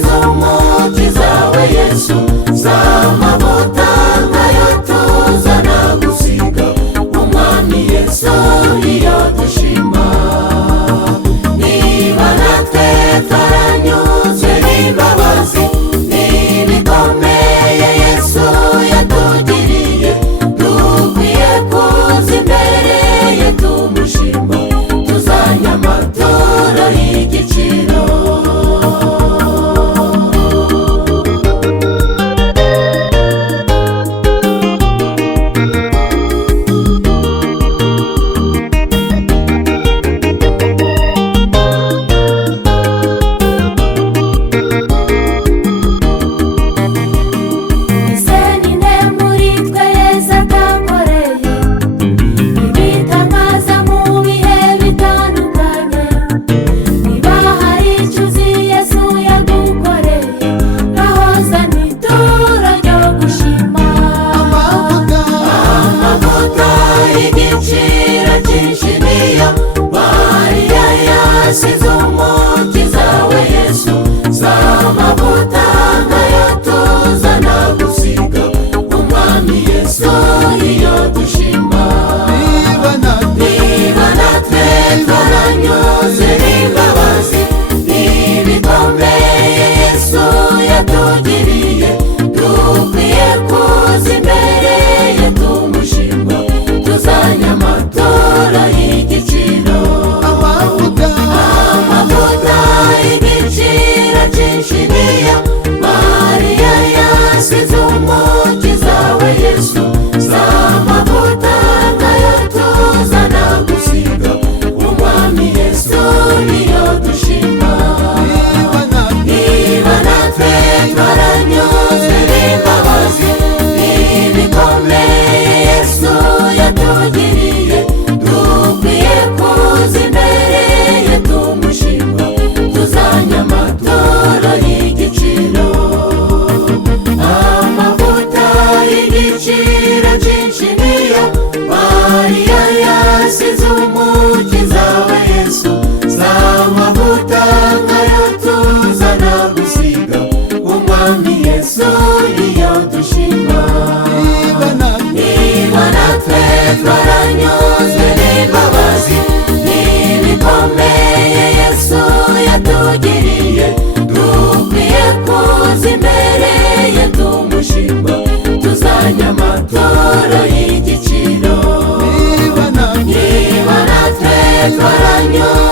yasize umukiza we Yesu, z'amavuta nkayo tuzana gusiga umwami Yesu niyo dushima. Niba natwe twaranyuzwe n'imbabazi n'ibikomeye Yesu yatugiriye, dukwiye kuza imbere ye tumushima, tuzanye amaturo y'igiciro. Yasize umukiza we Yesu, z'amavuta nkayo tuzana gusiga umwami Yesu niyo dushima. Niba natwe twaranyuze n'imbabazi n'ibikomeye Yesu yatugiriye, dukwiye kuza imbere ye tumushima, tuzanye amaturo y'igiciro. Igiciro cyinshi niyo Mariya yasize umukiza we Yesu, z'amavuta nkayo tuzana gusiga umwami Yesu niyo dushima. Niba natwe twaranyuzwe n'imbabazi n'ibikomeye Yesu yatugiriye, dukwiye kuza imbere ye tumushima, tuzanye amaturo y'igiciro. Amavuta y'igiciro cyinshi niyo Mariya yasize umukiza we Yesu, z'amavuta nkayo tuzana gusiga umwami Yesu niyo dushima. Niba natwe twaranyuzwe n'imbabazi n'ibikomeye Yesu yatugiriye, dukwiye kuza imbere ye tumushima, tuzanye amaturo y'igiciro. Niba natwe twaranyuzwe